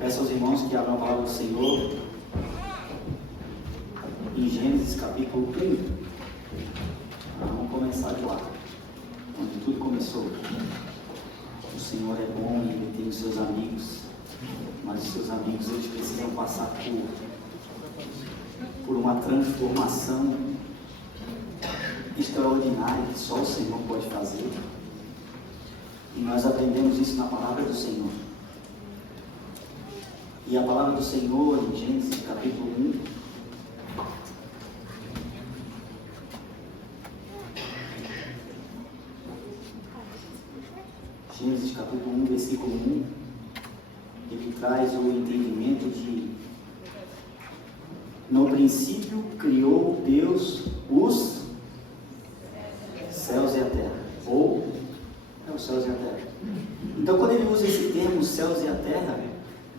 Peço aos irmãos que abram a palavra do Senhor em Gênesis capítulo 1. Vamos começar de lá, onde tudo começou. O Senhor é bom e Ele tem os seus amigos, mas os seus amigos eles precisam passar por uma transformação extraordinária que só o Senhor pode fazer. E nós aprendemos isso na palavra do Senhor. E a palavra do Senhor em Gênesis capítulo 1. Gênesis capítulo 1, versículo 1. Ele traz o entendimento de: no princípio criou Deus os céus e a terra. Ou os céus e a terra. Então, quando ele usa esse termo, céus e a terra,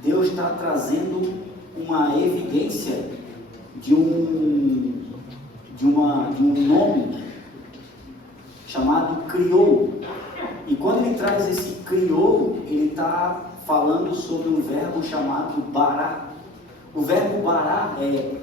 Deus está trazendo uma evidência de um nome chamado criou. E quando ele traz esse criou, ele está falando sobre um verbo chamado bará. O verbo bará é,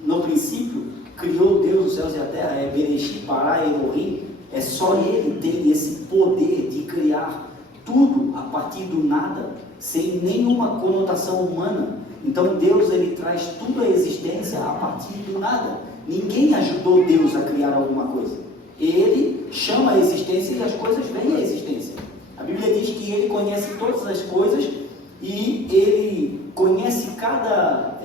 no princípio, criou Deus os céus e a terra, é Bereshit, Bará, Elohim. É só Ele tem esse poder de criar tudo a partir do nada, sem nenhuma conotação humana. Então Deus, Ele traz tudo à existência a partir do nada. Ninguém ajudou Deus a criar alguma coisa. Ele chama a existência e as coisas vêm à existência. A Bíblia diz que Ele conhece todas as coisas e Ele conhece cada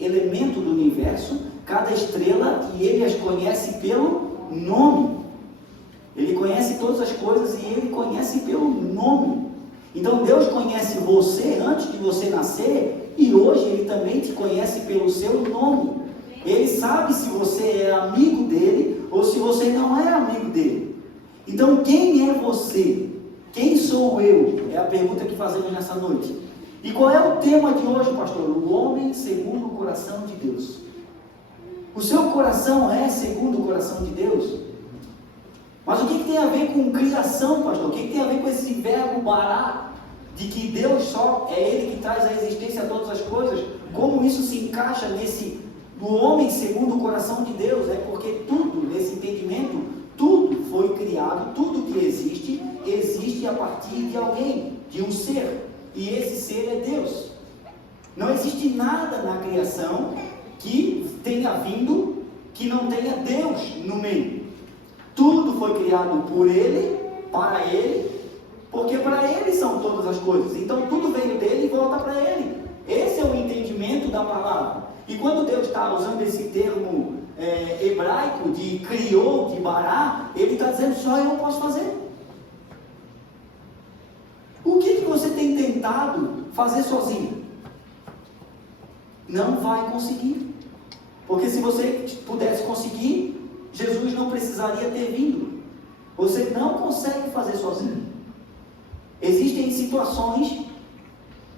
elemento do universo, cada estrela, e Ele as conhece pelo nome. Ele conhece todas as coisas e Ele conhece pelo nome. Então Deus conhece você antes de você nascer, e hoje Ele também te conhece pelo seu nome. Ele sabe se você é amigo dele ou se você não é amigo dele. Então quem é você? Quem sou eu? É a pergunta que fazemos nessa noite. E qual é o tema de hoje, pastor? O homem segundo o coração de Deus. O seu coração é segundo o coração de Deus? Mas o que tem a ver com criação, pastor? O que tem a ver com esse verbo bará? De que Deus só é Ele que traz à existência todas as coisas? Como isso se encaixa nesse do homem segundo o coração de Deus? É porque tudo, nesse entendimento, tudo foi criado, tudo que existe a partir de alguém, de um ser. E esse ser é Deus. Não existe nada na criação que tenha vindo, que não tenha Deus no meio. Tudo foi criado por Ele, para Ele, porque para Ele são todas as coisas. Então tudo veio dele e volta para Ele. Esse é o entendimento da palavra. E quando Deus está usando esse termo hebraico de criou, de bará, Ele está dizendo: só eu posso fazer. O que você tem tentado fazer sozinho? Não vai conseguir. Porque se você pudesse conseguir, Jesus não precisaria ter vindo. Você não consegue fazer sozinho. Existem situações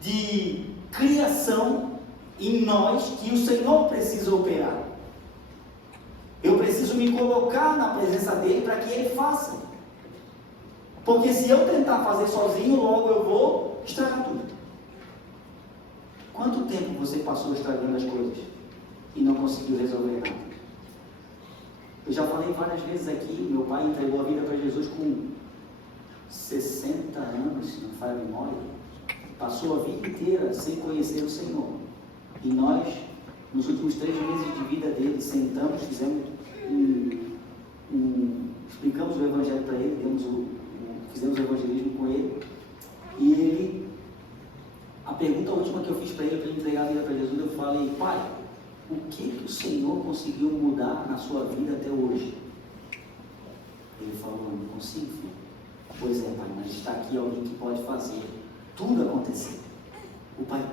de criação em nós que o Senhor precisa operar. Eu preciso me colocar na presença dEle para que Ele faça. Porque se eu tentar fazer sozinho, logo eu vou estragar tudo. Quanto tempo você passou estragando as coisas e não conseguiu resolver nada? Eu já falei várias vezes aqui, meu pai entregou a vida para Jesus com 60 anos, se não falha a memória. Passou a vida inteira sem conhecer o Senhor. E nós, nos últimos 3 meses de vida dele, sentamos, explicamos o Evangelho para ele, fizemos o evangelismo com ele. E ele, a pergunta última que eu fiz para ele entregar a vida para Jesus, eu falei: pai, o que o Senhor conseguiu mudar na sua vida até hoje? Ele falou: não consigo, filho. Pois é, pai, mas está aqui alguém que pode fazer tudo acontecer. O pai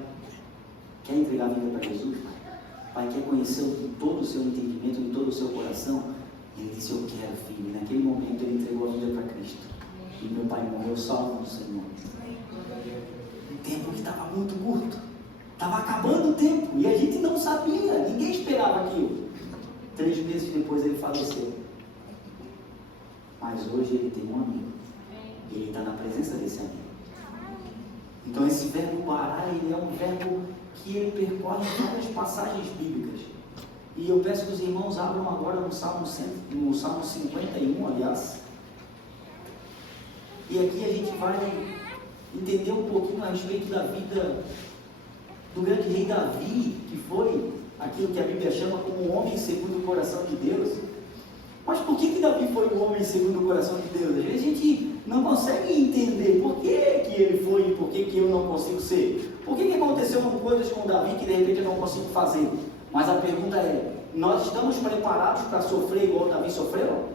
quer entregar a vida para Jesus, pai? Pai quer conhecer em todo o seu entendimento, em todo o seu coração? Ele disse: eu quero, filho. E naquele momento ele entregou a vida para Cristo. E meu pai morreu salvo no Senhor. Um tempo que estava muito curto. Estava acabando o tempo. E a gente não sabia. Ninguém esperava aquilo. 3 meses depois ele faleceu. Mas hoje ele tem um amigo. Ele está na presença desse amigo. Então esse verbo bará, ele é um verbo que ele percorre várias passagens bíblicas. E eu peço que os irmãos abram agora no Salmo 51, aliás. E aqui a gente vai entender um pouquinho a respeito da vida do grande rei Davi, que foi aquilo que a Bíblia chama como um homem segundo o coração de Deus. Mas por que Davi foi um homem segundo o coração de Deus? Às vezes a gente não consegue entender por que ele foi e por que eu não consigo ser. Por que aconteceu coisas com Davi que de repente eu não consigo fazer? Mas a pergunta é, nós estamos preparados para sofrer igual Davi sofreu?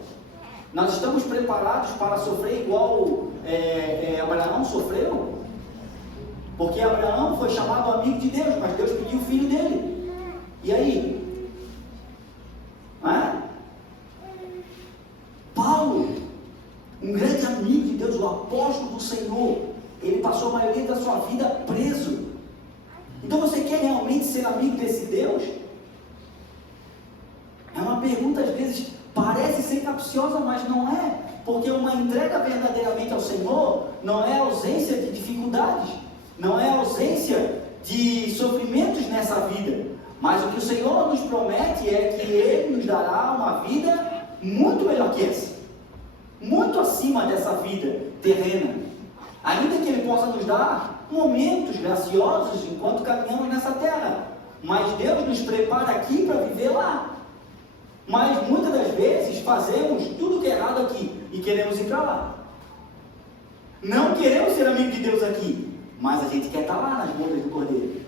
Nós estamos preparados para sofrer igual Abraão sofreu? Porque Abraão foi chamado amigo de Deus, mas Deus pediu o filho dele. E aí? Paulo, um grande amigo de Deus, o apóstolo do Senhor, ele passou a maioria da sua vida preso. Então você quer realmente ser amigo desse Deus? É uma pergunta, às vezes, parece ser capciosa, mas não é. Porque uma entrega verdadeiramente ao Senhor não é ausência de dificuldades, não é ausência de sofrimentos nessa vida. Mas o que o Senhor nos promete é que Ele nos dará uma vida muito melhor que essa, muito acima dessa vida terrena. Ainda que Ele possa nos dar momentos graciosos enquanto caminhamos nessa terra, mas Deus nos prepara aqui para viver lá. Mas muitas das vezes fazemos tudo que é errado aqui e queremos ir para lá. Não queremos ser amigo de Deus aqui, mas a gente quer estar lá nas bodas do Cordeiro.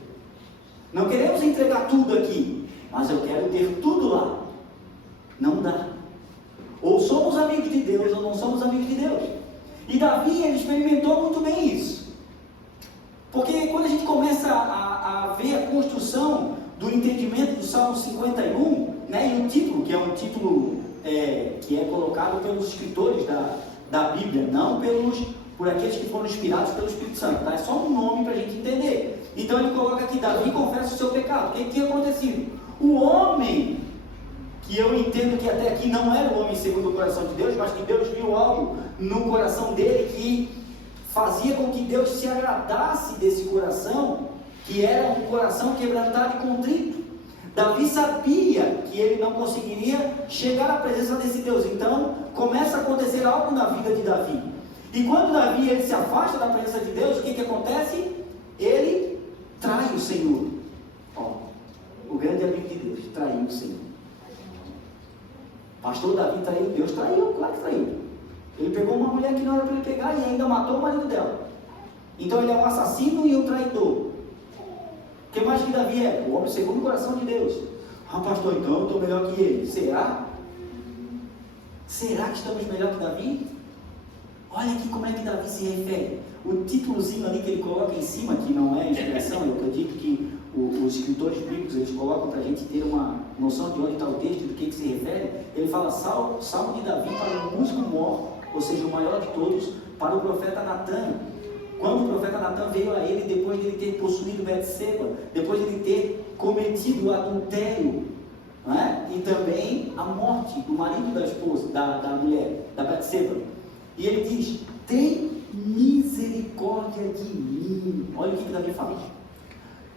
Não queremos entregar tudo aqui, mas eu quero ter tudo lá. Não dá. Ou somos amigos de Deus ou não somos amigos de Deus. E Davi, ele experimentou muito bem isso. Porque quando a gente começa a ver a construção do entendimento do Salmo 51, e o título, que é um título que é colocado pelos escritores da Bíblia, não por aqueles que foram inspirados pelo Espírito Santo, tá? É só um nome para a gente entender. Então ele coloca aqui, Davi confessa o seu pecado. O que tinha acontecido? O homem, que eu entendo que até aqui não era o homem segundo o coração de Deus, mas que Deus viu algo no coração dele que fazia com que Deus se agradasse desse coração, que era um coração quebrantado e contrito. Davi sabia que ele não conseguiria chegar à presença desse Deus, então começa a acontecer algo na vida de Davi. E quando Davi ele se afasta da presença de Deus, o que acontece? Ele trai o Senhor. O grande amigo de Deus traiu o Senhor. Pastor Davi traiu Deus? Traiu, claro que traiu. Ele pegou uma mulher que não era para ele pegar e ainda matou o marido dela. Então ele é um assassino e um traidor. O que mais que Davi é? O homem segundo o coração de Deus. Pastor, então eu estou melhor que ele. Será? Será que estamos melhor que Davi? Olha aqui como é que Davi se refere. O títulozinho ali que ele coloca em cima, que não é inspiração, eu acredito que os escritores bíblicos, eles colocam para a gente ter uma noção de onde está o texto, do que se refere. Ele fala Salmo de Davi para o músico mor, ou seja, o maior de todos, para o profeta Natan. Quando o profeta Natan veio a ele, depois de ele ter possuído Betseba, depois de ele ter cometido o adultério, e também a morte do marido da esposa, da mulher, da Betseba. E ele diz, tem misericórdia de mim. Olha o que Davi fala.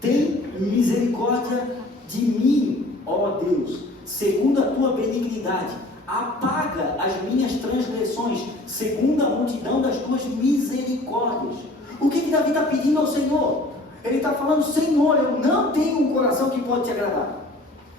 Tem misericórdia de mim, ó Deus, segundo a tua benignidade. Apaga as minhas transgressões, segundo a multidão das tuas misericórdias. O que Davi está pedindo ao Senhor? Ele está falando, Senhor, eu não tenho um coração que pode te agradar.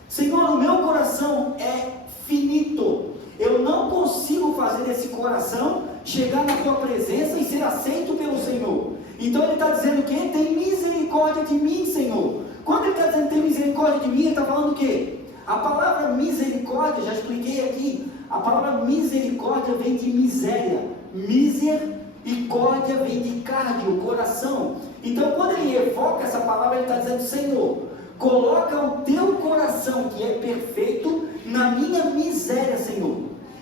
Senhor, o meu coração é finito. Eu não consigo fazer desse coração chegar na tua presença e ser aceito pelo Senhor. Então ele está dizendo que tem misericórdia de mim, Senhor. Quando ele está dizendo tem misericórdia de mim, ele está falando o quê? A palavra misericórdia, já expliquei aqui, a palavra misericórdia vem de miséria. Misericórdia vem de cardio, coração. Então quando ele evoca essa palavra, ele está dizendo, Senhor, coloca o teu coração, que é perfeito, na minha miséria, Senhor,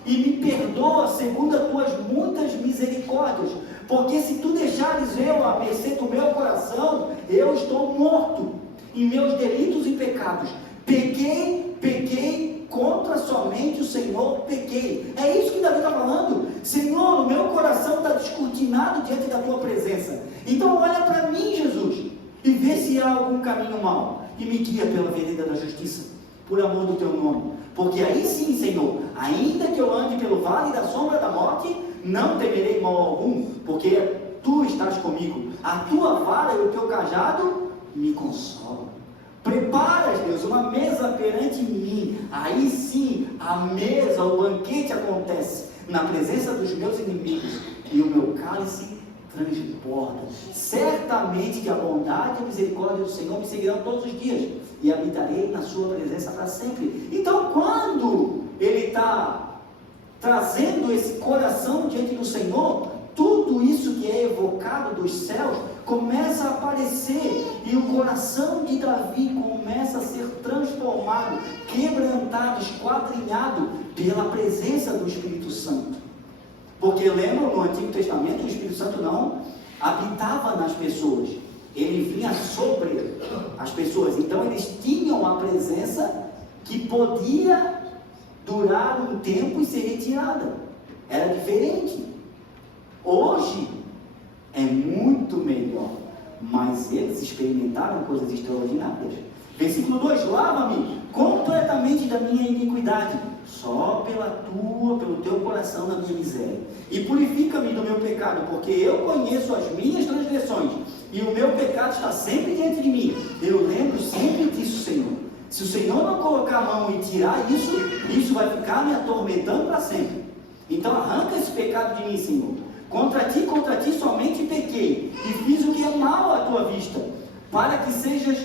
e me perdoa segundo as tuas muitas misericórdias, porque se tu deixares eu à mercê do meu coração, eu estou morto em meus delitos e pecados. Pequei contra somente o Senhor, pequei. É isso que Davi está falando. Senhor, o meu coração está descortinado diante da tua presença. Então olha para mim, Jesus, e vê se há algum caminho mau, e me guia pela vereda da justiça, por amor do teu nome. Porque aí sim, Senhor, ainda que eu ande pelo vale da sombra da morte, não temerei mal algum, porque tu estás comigo. A tua vara e o teu cajado me consolam. Preparas, Deus, uma mesa perante mim. Aí sim, a mesa, o banquete acontece na presença dos meus inimigos, e o meu cálice transborda. Certamente que a bondade e a misericórdia do Senhor me seguirão todos os dias, e habitarei na sua presença para sempre. Então, quando ele está trazendo esse coração diante do Senhor, tudo isso que é evocado dos céus começa a aparecer, e o coração de Davi começa a ser transformado, quebrantado, esquadrinhado pela presença do Espírito Santo. Porque lembram, no Antigo Testamento, o Espírito Santo não habitava nas pessoas, ele vinha sobre as pessoas. Então eles tinham a presença que podia durar um tempo e ser retirada. Era diferente. Hoje é muito melhor, mas eles experimentaram coisas extraordinárias. Versículo 2: lava-me completamente da minha iniquidade, só pelo teu coração na minha miséria, e purifica-me do meu pecado, porque eu conheço as minhas transgressões, e o meu pecado está sempre diante de mim. Eu lembro sempre disso, Senhor. Se o Senhor não colocar a mão e tirar isso, isso vai ficar me atormentando para sempre. Então arranca esse pecado de mim, Senhor. Contra ti somente pequei, e fiz o que é mal à tua vista, para que sejas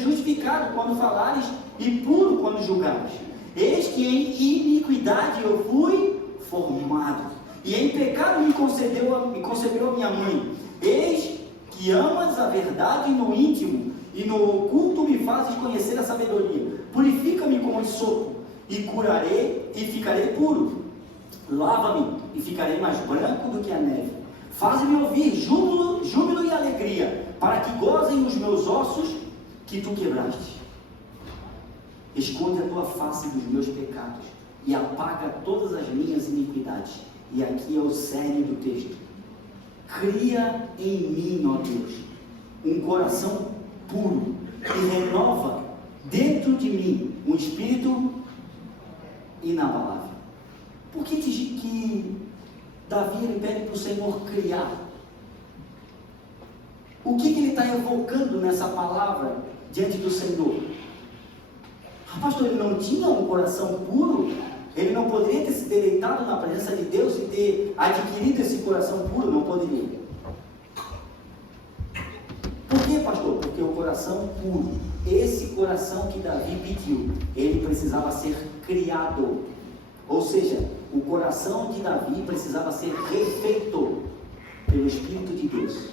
justificado quando falares, e puro quando julgares. Eis que em iniquidade eu fui formado, e em pecado me concebeu a minha mãe. Eis que amas a verdade no íntimo, e no oculto me fazes conhecer a sabedoria. Purifica-me com esopo, e curarei e ficarei puro. Lava-me e ficarei mais branco do que a neve. Faz-me ouvir júbilo e alegria, para que gozem os meus ossos que tu quebraste. Esconde a tua face dos meus pecados, e apaga todas as minhas iniquidades. E aqui é o cerne do texto. Cria em mim, ó Deus, um coração puro, e renova dentro de mim um espírito inabalável. Por que Davi ele pede para o Senhor criar? O que ele está evocando nessa palavra diante do Senhor? Pastor, ele não tinha um coração puro? Ele não poderia ter se deleitado na presença de Deus e ter adquirido esse coração puro? Não poderia. Por que, pastor? Porque o coração puro, esse coração que Davi pediu, ele precisava ser criado. Ou seja, o coração de Davi precisava ser refeito pelo Espírito de Deus.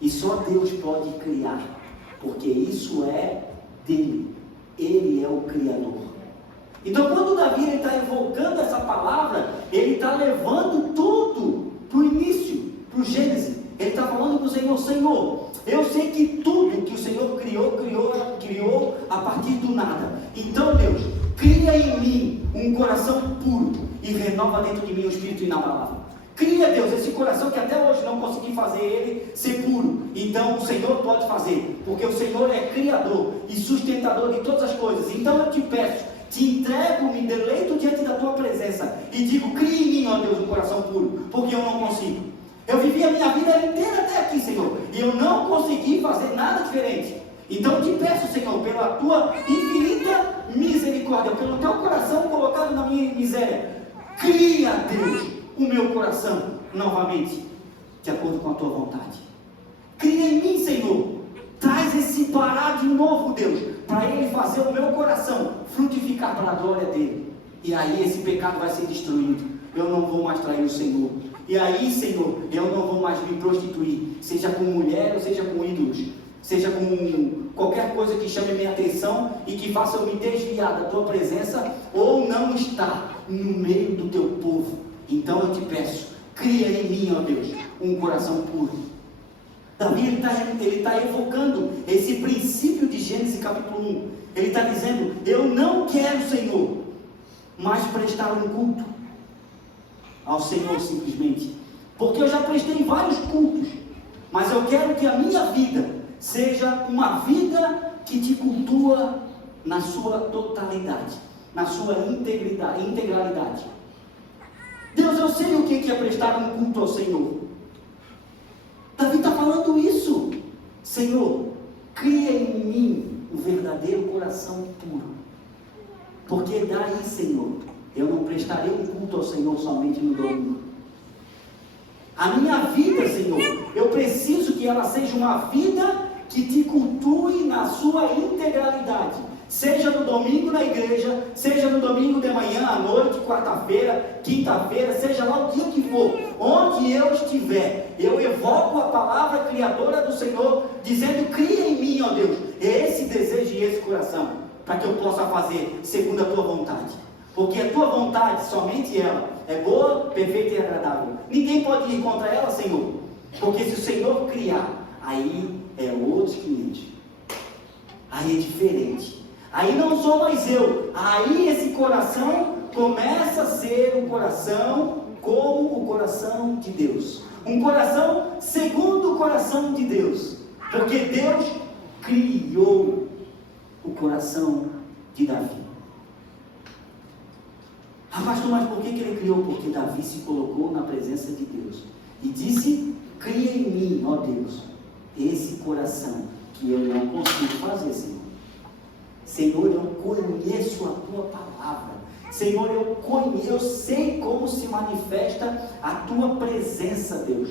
E só Deus pode criar, porque isso é dele. Ele é o Criador. Então, quando Davi está evocando essa palavra, ele está levando tudo para o início, para o Gênesis. Ele está falando para o Senhor: Senhor, eu sei que tudo que o Senhor criou a partir do nada. Então, Deus, cria em mim um coração puro e renova dentro de mim o espírito inabalável. Cria, Deus, esse coração que até hoje não consegui fazer ele ser puro. Então o Senhor pode fazer, porque o Senhor é criador e sustentador de todas as coisas. Então eu te peço, te entrego, me deleito diante da tua presença e digo: cria em mim, ó Deus, um coração puro, porque eu não consigo. Eu vivi a minha vida inteira até aqui, Senhor, e eu não consegui fazer nada diferente. Então eu te peço, Senhor, pela tua infinita misericórdia, pelo teu coração colocado na minha miséria, cria, Deus, o meu coração novamente, de acordo com a tua vontade. Cria em mim, Senhor, traz esse Bará de novo, Deus, para ele fazer o meu coração frutificar para a glória dele. E aí esse pecado vai ser destruído. Eu não vou mais trair o Senhor. E aí, Senhor, eu não vou mais me prostituir, seja com mulher ou seja com ídolos, seja com qualquer coisa que chame minha atenção e que faça eu me desviar da tua presença, ou não estar no meio do teu povo. Então eu te peço, cria em mim, ó Deus, um coração puro. Davi ele está evocando esse princípio de Gênesis capítulo 1. Ele está dizendo: eu não quero, Senhor, mais prestar um culto ao Senhor simplesmente, porque eu já prestei vários cultos, mas eu quero que a minha vida seja uma vida que te cultua na sua totalidade, na sua integralidade. Deus, eu sei o que é prestar um culto ao Senhor. Davi está falando isso. Senhor, cria em mim um verdadeiro coração puro, porque daí, Senhor, eu não prestarei um culto ao Senhor somente no domingo. A minha vida, Senhor, eu preciso que ela seja uma vida que te cultue na sua integralidade, seja no domingo na igreja, seja no domingo de manhã, à noite, quarta-feira, quinta-feira, seja lá o dia que for, onde eu estiver, eu evoco a palavra criadora do Senhor, dizendo: cria em mim, ó Deus, esse desejo e esse coração, para que eu possa fazer segundo a tua vontade, porque a tua vontade, somente ela, é boa, perfeita e agradável. Ninguém pode ir contra ela, Senhor, porque se o Senhor criar, aí é outros 500, aí é diferente, aí não sou mais eu, aí esse coração começa a ser um coração como o coração de Deus, um coração segundo o coração de Deus, porque Deus criou o coração de Davi. Ah, pastor, mas por que ele criou? Porque Davi se colocou na presença de Deus e disse: cria em mim, ó Deus, esse coração que eu não consigo fazer, Senhor. Senhor, eu conheço a tua palavra. Senhor, eu sei como se manifesta a tua presença, Deus.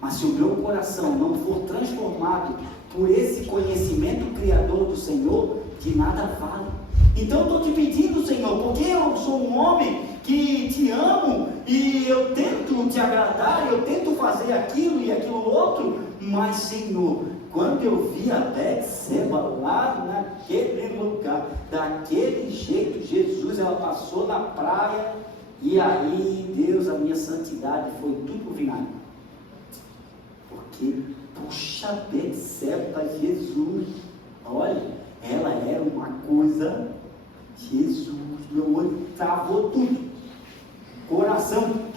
Mas se o meu coração não for transformado por esse conhecimento criador do Senhor, de nada vale. Então eu estou te pedindo, Senhor, porque eu sou um homem que te amo e eu tento te agradar, eu tento fazer aquilo e aquilo outro, mas, Senhor, quando eu vi a Betseba lá naquele lugar, daquele jeito, Jesus, ela passou na praia, e aí, Deus, a minha santidade foi tudo pro vinagre. Porque, puxa, Betseba, Jesus, olha, ela era uma coisa, Jesus, meu olho travou tudo, coração.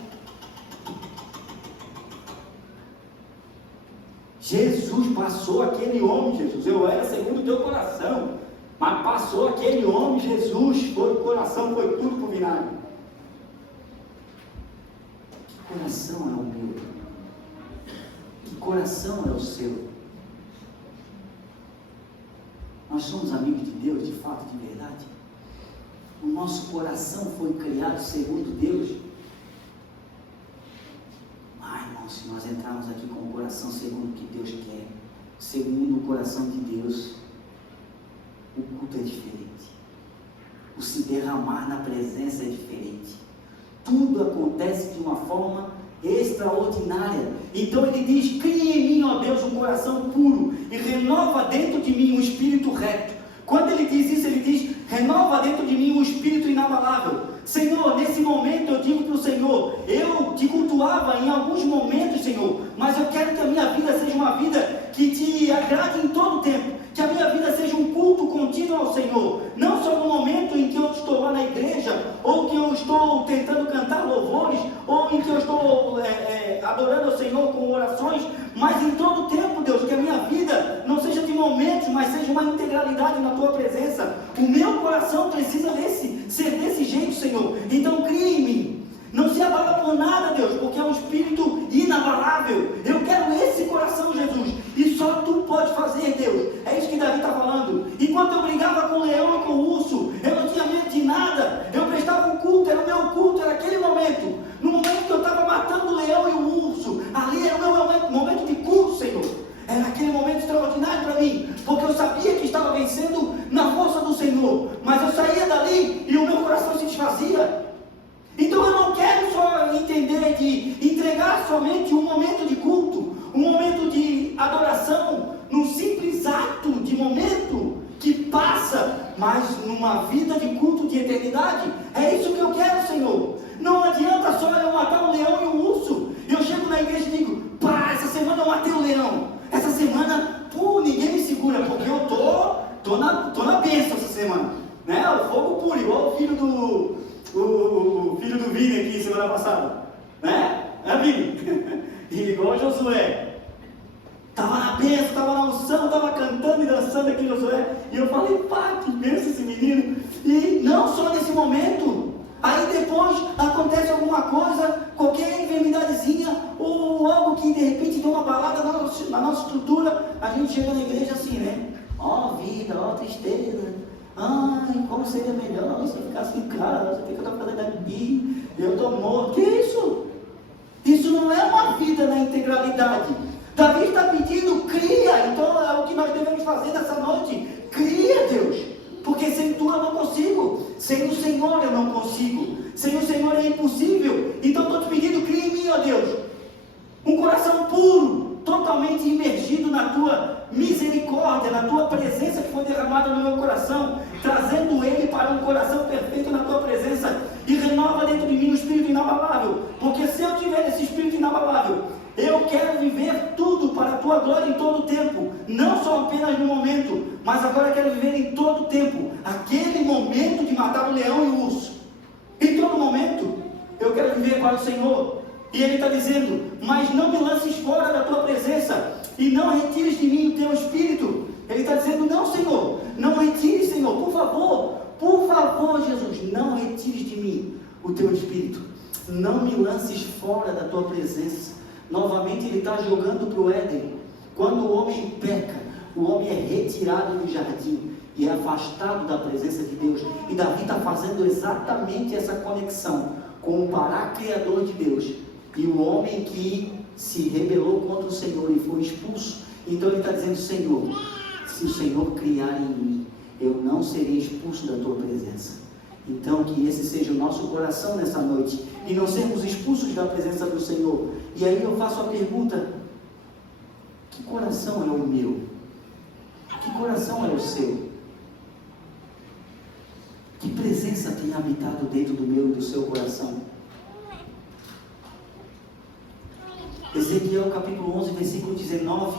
Jesus, passou aquele homem, Jesus, eu era segundo o teu coração, mas passou aquele homem, Jesus, foi o coração, foi tudo para o vinagre. Que coração é o meu? Que coração é o seu? Nós somos amigos de Deus, de fato, de verdade? O nosso coração foi criado segundo Deus? Irmão, se nós entrarmos aqui com o coração segundo o que Deus quer, segundo o coração de Deus, o culto é diferente, o se derramar na presença é diferente, tudo acontece de uma forma extraordinária. Então ele diz: cria em mim, ó Deus, um coração puro e renova dentro de mim um espírito reto. Quando ele diz isso, ele diz: renova dentro de mim um espírito inabalável. Senhor, nesse momento eu digo para o Senhor, eu te cultuava em alguns momentos, Senhor, mas eu quero que a minha vida seja uma vida que te agrade em todo o tempo, que a minha vida seja um culto contínuo ao Senhor, não só no momento em que eu estou lá na igreja, ou que eu estou tentando cantar louvores, ou em que eu estou adorando ao Senhor com orações, mas em todo o tempo, Deus, que a minha vida não seja de momentos, mas seja uma integralidade na tua presença. O meu coração precisa ser desse jeito, Senhor. Então cria em mim, não se abala por nada, Deus, porque é um espírito inabalável. Eu quero esse coração, Jesus, e só tu pode fazer, Deus. É isso que Davi está falando. Enquanto eu brigava com o leão e com o urso, eu não tinha medo de nada, eu prestava um culto, era o meu culto, era aquele momento. No momento que eu estava matando o leão e o urso, ali era o meu momento de culto, Senhor. Era aquele momento extraordinário para mim, porque eu sabia que estava vencendo na força do Senhor, mas eu saía dali e o meu coração se desfazia. Então eu não quero só entender de entregar somente um momento de culto, um momento de adoração, num simples ato de momento que passa, mas numa vida de culto de eternidade. É isso que eu quero, Senhor. Não adianta só eu matar um leão e um urso. Eu chego na igreja e digo: pá, essa semana eu matei o leão. Essa semana, ninguém me segura, porque eu tô na bênção essa semana. Né? O fogo puro, igual o filho do Vini aqui semana passada. Né? E igual Josué. Estava na bênção, estava na unção, estava cantando e dançando aqui Josué. E eu falei, pá, que bênção esse menino. E não só nesse momento. Aí depois acontece alguma coisa, qualquer enfermidadezinha, ou algo que de repente deu uma balada na nossa estrutura. A gente chega na igreja assim, né? Ó vida, ó tristeza. Ai, como seria melhor se eu ficasse em casa, o que eu estou fazendo aqui? Eu estou morto. Que isso? Isso não é uma vida na integralidade. Davi está pedindo, cria. Então é o que nós devemos fazer nessa noite. Cria, Deus. Porque sem tu eu não consigo. Sem o Senhor eu não consigo. Sem o Senhor é impossível. Então estou te pedindo, cria em mim, ó Deus, um coração puro, totalmente imergido na tua misericórdia, na tua presença que foi derramada no meu coração, trazendo ele para um coração perfeito na tua presença, e renova dentro de mim o espírito inabalável, porque se eu tiver esse espírito inabalável, eu quero viver tudo para a tua glória em todo o tempo, não só apenas no momento, mas agora quero viver em todo o tempo, aquele momento de matar o leão e o urso, em todo momento, eu quero viver para o Senhor. E ele está dizendo, mas não me lances fora da tua presença, e não retires de mim o teu espírito. Ele está dizendo, não Senhor, não retires Senhor, por favor Jesus, não retires de mim o teu espírito, não me lances fora da tua presença. Novamente ele está jogando para o Éden. Quando o homem peca, o homem é retirado do jardim e é afastado da presença de Deus, e Davi está fazendo exatamente essa conexão com o Pará-Criador de Deus e o homem que se rebelou contra o Senhor e foi expulso. Então ele está dizendo, Senhor, se o Senhor criar em mim, eu não serei expulso da tua presença. Então que esse seja o nosso coração nessa noite, e não sermos expulsos da presença do Senhor. E aí eu faço a pergunta, que coração é o meu? Que coração é o seu? Que presença tem habitado dentro do meu e do seu coração? Ezequiel capítulo 11, versículo 19,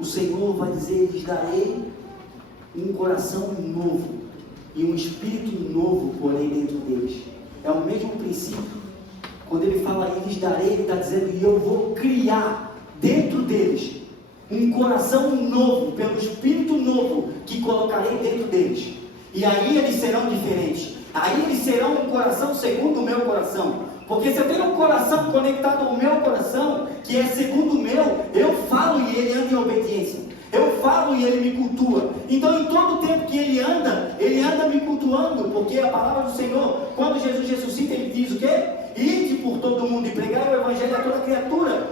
o Senhor vai dizer, lhes darei um coração novo, e um espírito novo porém dentro deles. É o mesmo princípio. Quando ele fala, lhes darei, ele está dizendo, e eu vou criar dentro deles um coração novo, pelo espírito novo, que colocarei dentro deles. E aí eles serão diferentes. Aí eles serão um coração segundo o meu coração. Porque se eu tenho um coração conectado ao meu coração, que é segundo o meu, eu falo e ele anda em obediência. Eu falo e ele me cultua. Então em todo o tempo que ele anda me cultuando. Porque a palavra do Senhor, quando Jesus ressuscita, ele diz o quê? Ide por todo mundo e pregai o evangelho a toda criatura.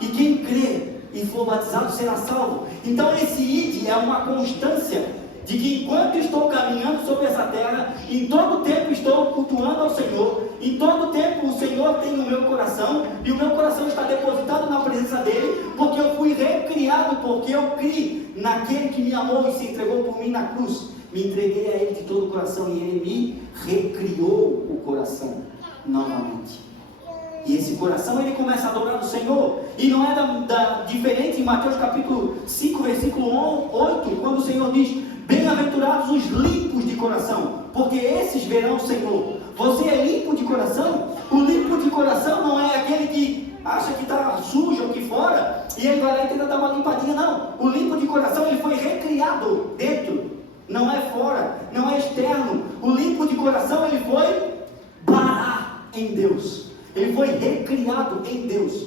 E quem crê e for batizado será salvo. Então esse ide é uma constância de que enquanto estou caminhando sobre essa terra, em todo tempo estou cultuando ao Senhor, em todo tempo o Senhor tem o meu coração, e o meu coração está depositado na presença dEle, porque eu fui recriado, porque eu criei naquele que me amou e se entregou por mim na cruz. Me entreguei a Ele de todo o coração, e Ele me recriou o coração novamente. E esse coração, ele começa a adorar o Senhor. E não é diferente em Mateus capítulo 5, versículo 8, quando o Senhor diz, bem-aventurados os limpos de coração, porque esses verão o Senhor. Você é limpo de coração? O limpo de coração não é aquele que acha que está sujo aqui fora, e ele vai lá e tenta dar uma limpadinha, não. O limpo de coração, ele foi recriado dentro, não é fora, não é externo. O limpo de coração, ele foi parar em Deus. Ele foi recriado em Deus,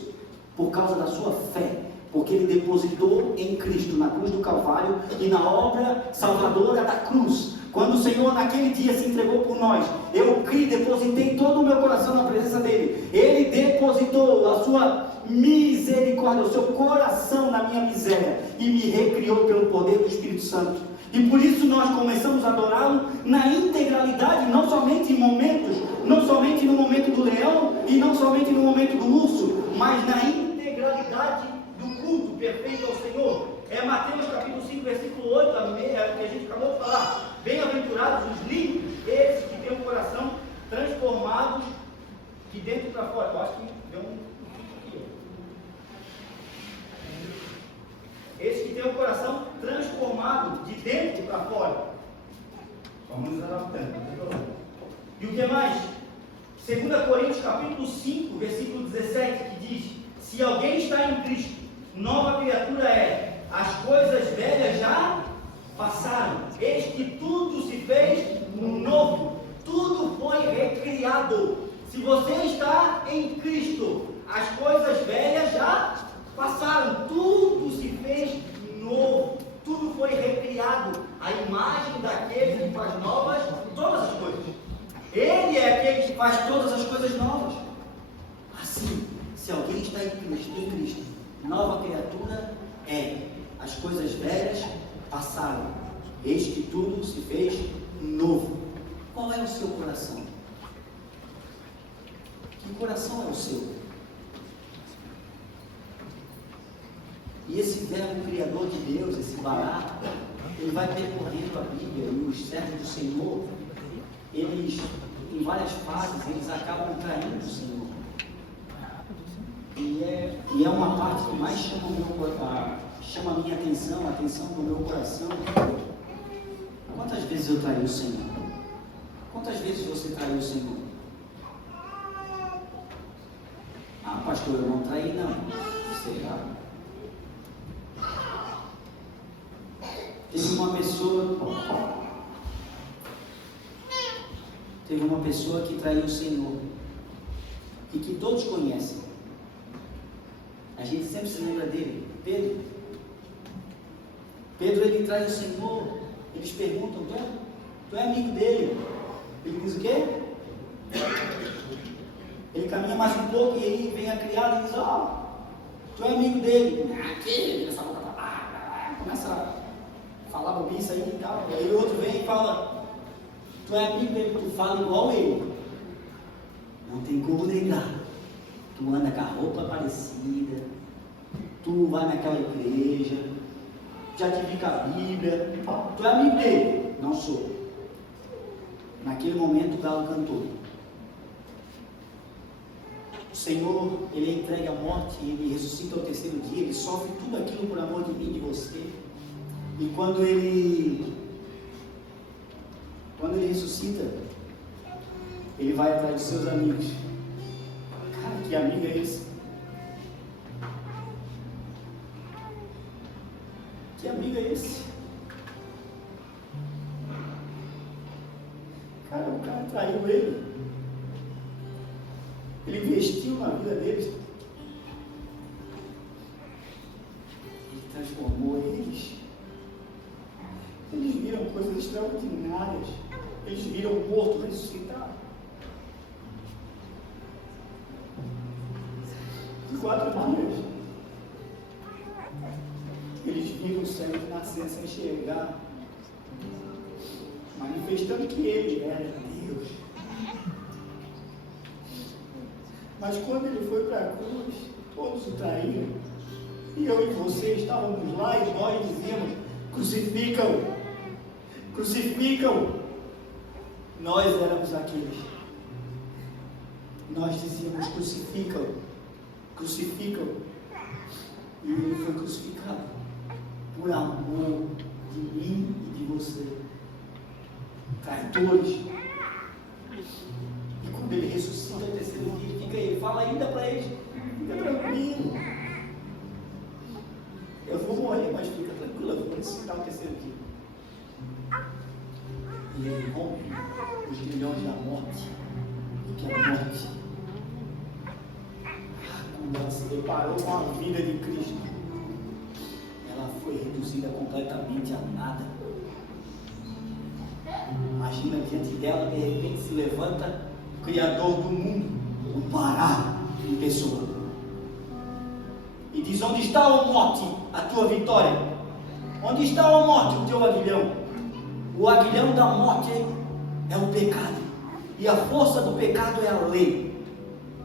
por causa da sua fé, porque ele depositou em Cristo, na cruz do Calvário, e na obra salvadora da cruz. Quando o Senhor naquele dia se entregou por nós, eu criei, depositei todo o meu coração na presença dele. Ele depositou a sua misericórdia, o seu coração na minha miséria, e me recriou pelo poder do Espírito Santo. E por isso nós começamos a adorá-lo na integralidade, não somente em momentos, não somente no momento do leão e não somente no momento do urso, mas na integralidade do culto perfeito ao Senhor. É Mateus capítulo 5, versículo 8, é o que a gente acabou de falar. Bem-aventurados os limpos, esses que têm o coração transformado de dentro para fora. Eu acho que deu um... Esses que têm o coração transformado de dentro para fora. Vamos nos adaptando, não tem problema. E o que mais? 2 Coríntios capítulo 5, versículo 17, que diz: se alguém está em Cristo, nova criatura é, as coisas velhas já passaram, eis que tudo se fez novo, tudo foi recriado. Se você está em Cristo, as coisas velhas já passaram, tudo se fez novo, tudo foi recriado, a imagem daquele que faz novas todas as coisas. Ele é aquele que faz todas as coisas novas. Assim, se alguém está em Cristo, nova criatura é, as coisas velhas passaram, eis que tudo se fez novo. Qual é o seu coração? Que coração é o seu? E esse verbo criador de Deus, esse Bará, ele vai percorrendo a Bíblia, e os servos do Senhor, eles, em várias fases, eles acabam traindo o Senhor. E é uma parte que mais chama a minha atenção, a atenção do meu coração. Quantas vezes eu traí o Senhor? Quantas vezes você traiu o Senhor? Ah, pastor, eu não traí não. Sei lá. Teve uma pessoa que traiu o Senhor e que todos conhecem. A gente sempre se lembra dele, Pedro. Pedro, ele trai o Senhor. Eles perguntam: tu é amigo dele? Ele diz o quê? Ele caminha mais um pouco e aí vem a criada e diz: tu é amigo dele. Aqui, essa boca começa a falar bobiça aí e tal. Aí o outro vem e fala: tu é amigo dele, tu fala igual ele. Não tem como negar. Tu anda com a roupa parecida, tu vai naquela igreja, já te vi com a Bíblia, tu é amigo dele. Não sou. Naquele momento o galo cantou. O Senhor, ele é entregue à morte, ele ressuscita ao terceiro dia, ele sofre tudo aquilo por amor de mim e de você. E quando ele ressuscita, ele vai atrás dos seus amigos. Cara, que amigo é esse? Que amigo é esse? Cara, o cara traiu ele. Ele investiu na vida deles. Ele transformou eles. Eles viram coisas extraordinárias. Eles viram o morto ressuscitar. De 4 dias. Eles viram o céu de nascença enxergar, manifestando que ele era Deus. Mas quando ele foi para a cruz, todos o traíram. E eu e você estávamos lá e nós dizíamos: crucificam, crucificam. Nós éramos aqueles. Nós dizíamos: crucificam, crucificam. E ele foi crucificado por amor de mim e de você. Traidores. E quando ele ressuscita no terceiro dia, ele fala ainda para eles: fica tranquilo, eu vou morrer, mas fica tranquilo, eu vou ressuscitar no terceiro dia. E ele rompe os grilhões da morte. Que a morte, quando ela se deparou com a vida de Cristo, ela foi reduzida completamente a nada. Imagina, diante dela, de repente se levanta o Criador do mundo, o Bará em pessoa, e diz: onde está, ó morte, a tua vitória? Onde está, ó morte, o teu aguilhão? O aguilhão da morte é o pecado, e a força do pecado é a lei.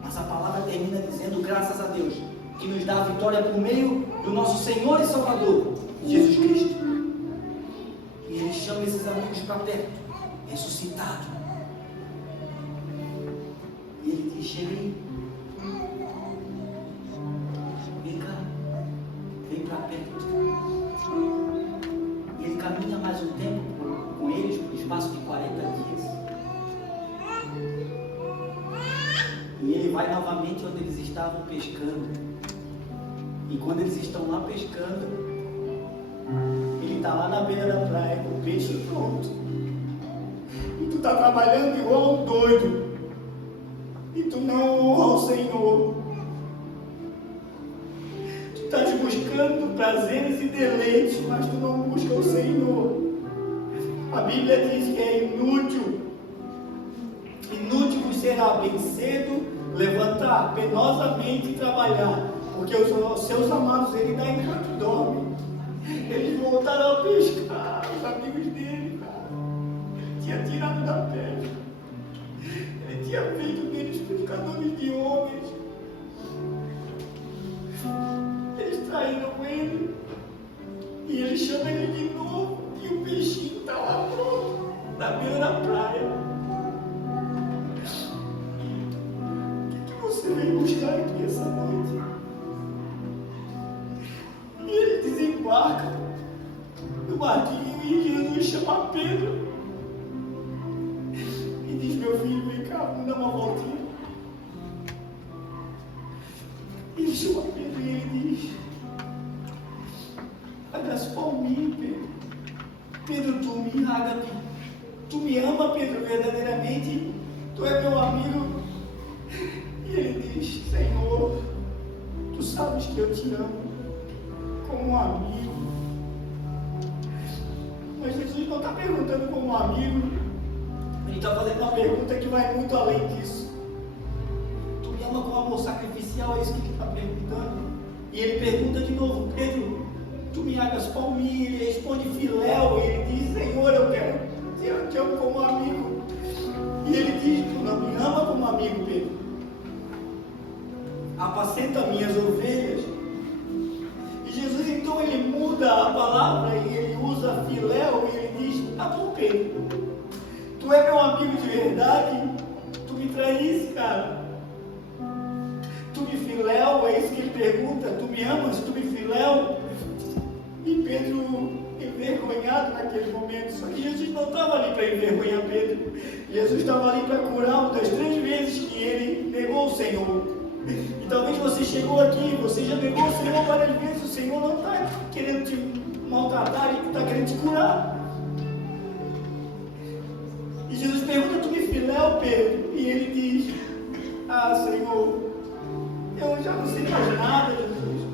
Mas a palavra termina dizendo: graças a Deus, que nos dá a vitória por meio do nosso Senhor e Salvador, Jesus Cristo. E ele chama esses amigos para perto, ressuscitado. E ele diz: chega aí, vem cá, vem para perto. E ele caminha mais um tempo com eles, por espaço de 40 dias. vai novamente onde eles estavam pescando. E quando eles estão lá pescando, ele está lá na beira da praia com o peixe pronto. E tu está trabalhando igual um doido. E tu não honra o Senhor. Tu estás buscando prazeres e deleites, mas tu não busca o Senhor. A Bíblia diz que é inútil vos será bem cedo levantar penosamente e trabalhar, porque os seus amados ele dá enquanto dorme. Eles voltaram a pescar, os amigos dele, cara. Ele tinha tirado da pesca, ele tinha feito deles pescadores de homens. Eles traíram ele e ele chama ele de novo, e o peixinho está lá pronto, na beira da praia. Você veio buscar aqui essa noite. E ele desembarca no barquinho e Jesus chama Pedro e diz: meu filho, vem cá, vamos dar uma voltinha. Ele chama Pedro e ele diz: agaça palminho, Pedro. Pedro, tu me ágape. Tu me ama, Pedro, verdadeiramente. Tu é meu amigo. E ele diz: Senhor, tu sabes que eu te amo como um amigo. Mas Jesus não está perguntando como um amigo. Ele está fazendo uma pergunta que vai muito além disso. Tu me ama com amor sacrificial? É isso que ele está perguntando. E ele pergunta de novo: Pedro, tu me agas palminho? Ele responde: filéu. E ele diz: Senhor, eu te amo como amigo. E ele diz: tu não me ama como amigo, Pedro. Apacenta minhas ovelhas. E Jesus então ele muda a palavra e ele usa filéu e ele diz: tá bom, Pedro, tu é meu amigo de verdade, tu me traísse, cara. Tu me filéu, é isso que ele pergunta: tu me amas, tu me filéu? E Pedro envergonhado naquele momento. Só que Jesus não estava ali para envergonhar Pedro. Jesus estava ali para curar uma das 3 vezes que ele negou o Senhor. E talvez você chegou aqui, você já negou o Senhor várias vezes. O Senhor não está querendo te maltratar, Ele está querendo te curar. E Jesus pergunta: tu me filéu, Pedro? E ele diz: ah, Senhor, eu já não sei mais nada, Jesus.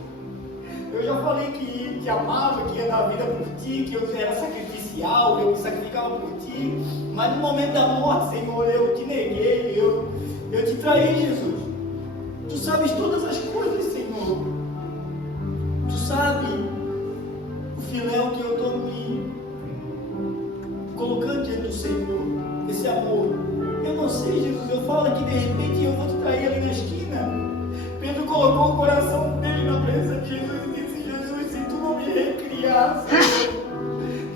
Eu já falei que te amava, que ia dar a vida por ti, que eu era sacrificial, eu me sacrificava por ti. Mas no momento da morte, Senhor, eu te neguei, eu te traí, Jesus. Tu sabes todas as coisas, Senhor. Tu sabes o filéu que eu estou me colocando diante do Senhor, esse amor. Eu não sei, Jesus, eu falo aqui, de repente eu vou te trair ali na esquina. Pedro colocou o coração dele na presença de Jesus e disse: Jesus, se tu não me recriar, Senhor,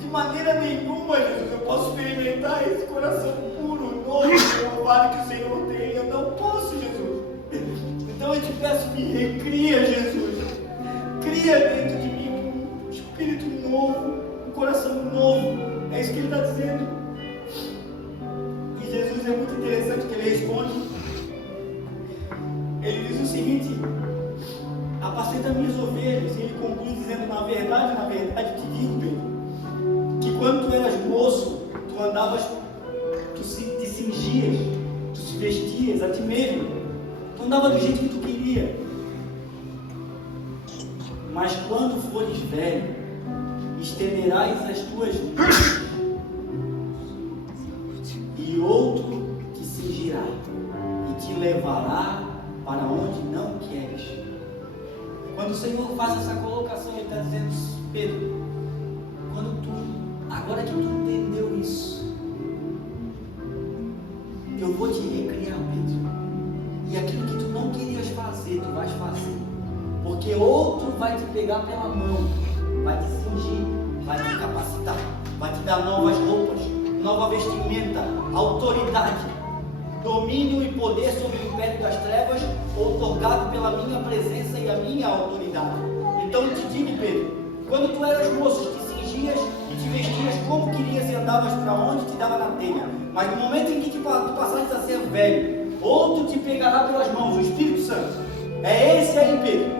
de maneira nenhuma, Jesus, eu posso experimentar esse coração puro, novo, renovado que o Senhor tem. Eu não posso, Jesus. Então eu te peço, me recria, Jesus. Cria dentro de mim um espírito novo, um coração novo. É isso que ele está dizendo. E Jesus é muito interessante que ele responde. Ele diz o seguinte: apacenta minhas ovelhas. E ele conclui dizendo: na verdade te digo, Pedro, que quando tu eras moço, tu andavas, tu te cingias, tu se vestias a ti mesmo, tu andava do jeito que tu queria. Mas quando fores velho, estenderás as tuas mãos, e outro te cingirá e te levará para onde não queres. Quando o Senhor faz essa colocação, Ele está dizendo: Pedro, agora que tu entendeu isso, eu vou te recriar, Pedro. E aquilo que tu não querias fazer, tu vais fazer. Porque outro vai te pegar pela mão, vai te cingir, vai te capacitar, vai te dar novas roupas, nova vestimenta, autoridade, domínio e poder sobre o império das trevas, outorgado pela minha presença e a minha autoridade. Então eu te digo, Pedro, quando tu eras moço, te cingias e te vestias como querias e andavas para onde te dava na telha. Mas no momento em que tu passaste a ser velho, outro te pegará pelas mãos, o Espírito Santo. É esse aí, Pedro.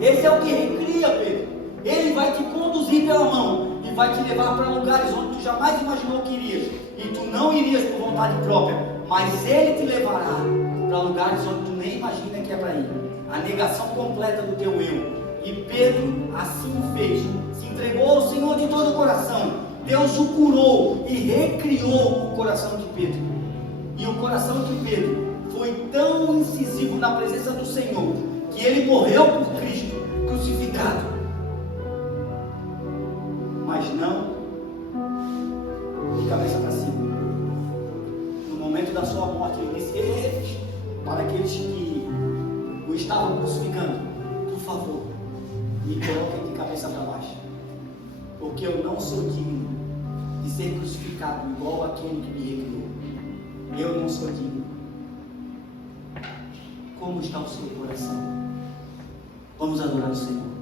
Esse é o que recria, Pedro. Ele vai te conduzir pela mão e vai te levar para lugares onde tu jamais imaginou que irias. E tu não irias por vontade própria, mas Ele te levará para lugares onde tu nem imagina que é para ir. A negação completa do teu eu. E Pedro assim o fez. Se entregou ao Senhor de todo o coração. Deus o curou e recriou o coração de Pedro. E o coração de Pedro foi tão incisivo na presença do Senhor que ele morreu por Cristo, crucificado. Mas não de cabeça para cima. No momento da sua morte, ele disse para aqueles que o estavam crucificando: por favor, me coloquem de cabeça para baixo, porque eu não sou digno de ser crucificado igual aquele que me recriou. Eu não sou digno. Como está o seu coração? Vamos adorar o Senhor.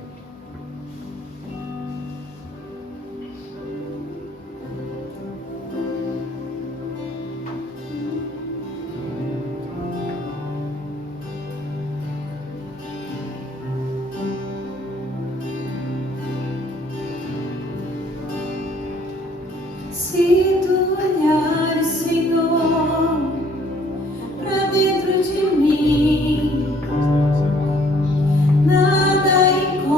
Se tu olhares, Senhor, pra dentro de mim, nada encontro.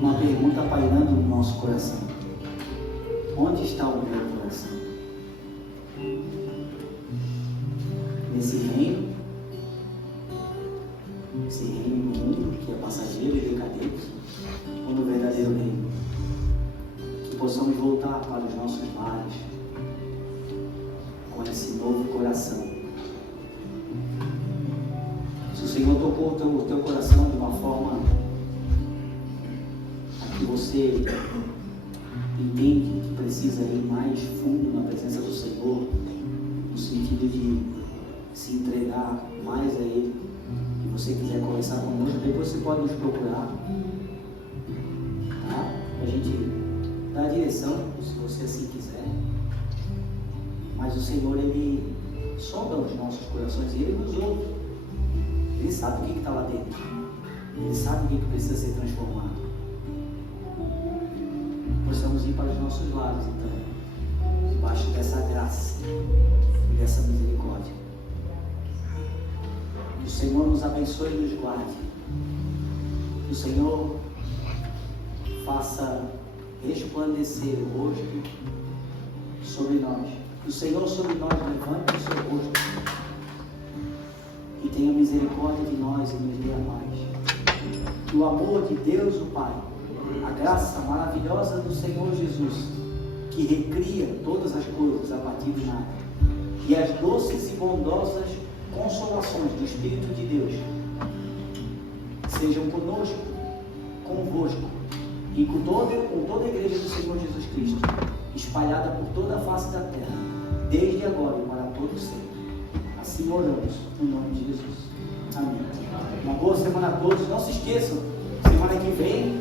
Uma pergunta pairando no nosso coração: onde está o meu coração? Nesse reino do mundo que é passageiro e decadente, ou no verdadeiro reino? Que possamos voltar para os nossos lares com esse novo coração. Se o Senhor tocou o teu coração de uma forma que você entende que precisa ir mais fundo na presença do Senhor, no sentido de se entregar mais a Ele, e você quiser conversar conosco, depois você pode nos procurar, tá? A gente dá a direção, se você assim quiser. Mas o Senhor, Ele sonda os nossos corações e Ele nos ouve. Ele sabe o que está lá dentro. Ele sabe o que precisa ser transformado. Possamos ir para os nossos lares, então, debaixo dessa graça e dessa misericórdia. Que o Senhor nos abençoe e nos guarde. Que o Senhor faça resplandecer o rosto sobre nós. Que o Senhor sobre nós levante o seu rosto e tenha misericórdia de nós e nos dê a paz. Que o amor de Deus, o Pai, a graça maravilhosa do Senhor Jesus, que recria todas as coisas a partir do nada, e as doces e bondosas consolações do Espírito de Deus sejam conosco, convosco e com toda a igreja do Senhor Jesus Cristo, espalhada por toda a face da terra, desde agora e para todo sempre. Assim oramos, no nome de Jesus. Amém. Uma boa semana a todos. Não se esqueçam, semana que vem